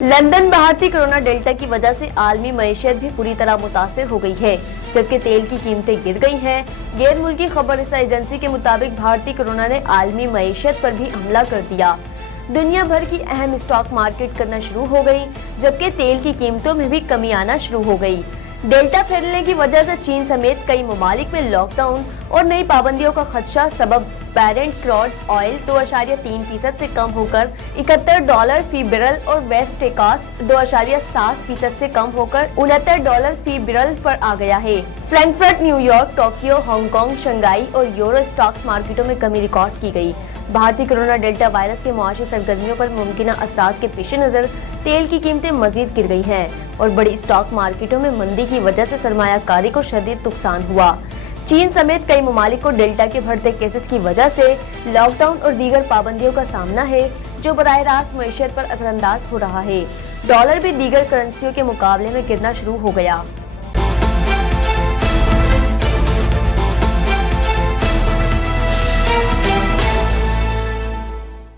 London भारतीय corona delta की वजह से आलमी मईशत भी पूरी तरह मुतासिर हो गई है, जबकि तेल की कीमतें गिर गई हैं। गैर मुल्की खबररसा एजेंसी के मुताबिक भारतीय कोरोना ने आलमी मईशत पर भी हमला कर दिया। दुनिया भर की अहम स्टॉक मार्केट करना शुरू हो गई, जबकि तेल की कीमतों में भी कमी आना शुरू हो गई। डेल्टा फैलने की वजह से चीन समेत कई ममालिक में लॉकडाउन और नई पाबंदियों का खदशा सबब बैरेंट क्रूड ऑयल 2.3% से कम होकर $71 फी बैरल और वेस्ट टेक्सास 2.7% से कम होकर $69 फी बैरल पर आ गया है। Frankfurt, New York, Tokyo, Hong Kong, Shanghai और यूरो स्टॉक्स मार्केटों में कमी रिकॉर्ड की गई। भारतीय कोरोना डेल्टा वायरस के मुआशी सरगर्मियों पर मुमकिन असरात के पेश नजर तेल की कीमतें मजीद गिर गई हैं और बड़ी स्टॉक मार्केटों में मंदी की वजह से सरमायाकारी को शदीद नुकसान हुआ। चीन समेत कई ममालिक को डेल्टा के बढ़ते केसेस की वजह से लॉकडाउन और दीगर पाबंदियों का सामना है, जो बराह रास्त मईशत पर असरअंदाज हो रहा है। डॉलर भी दीगर करेंसियों के मुकाबले में गिरना शुरू हो गया।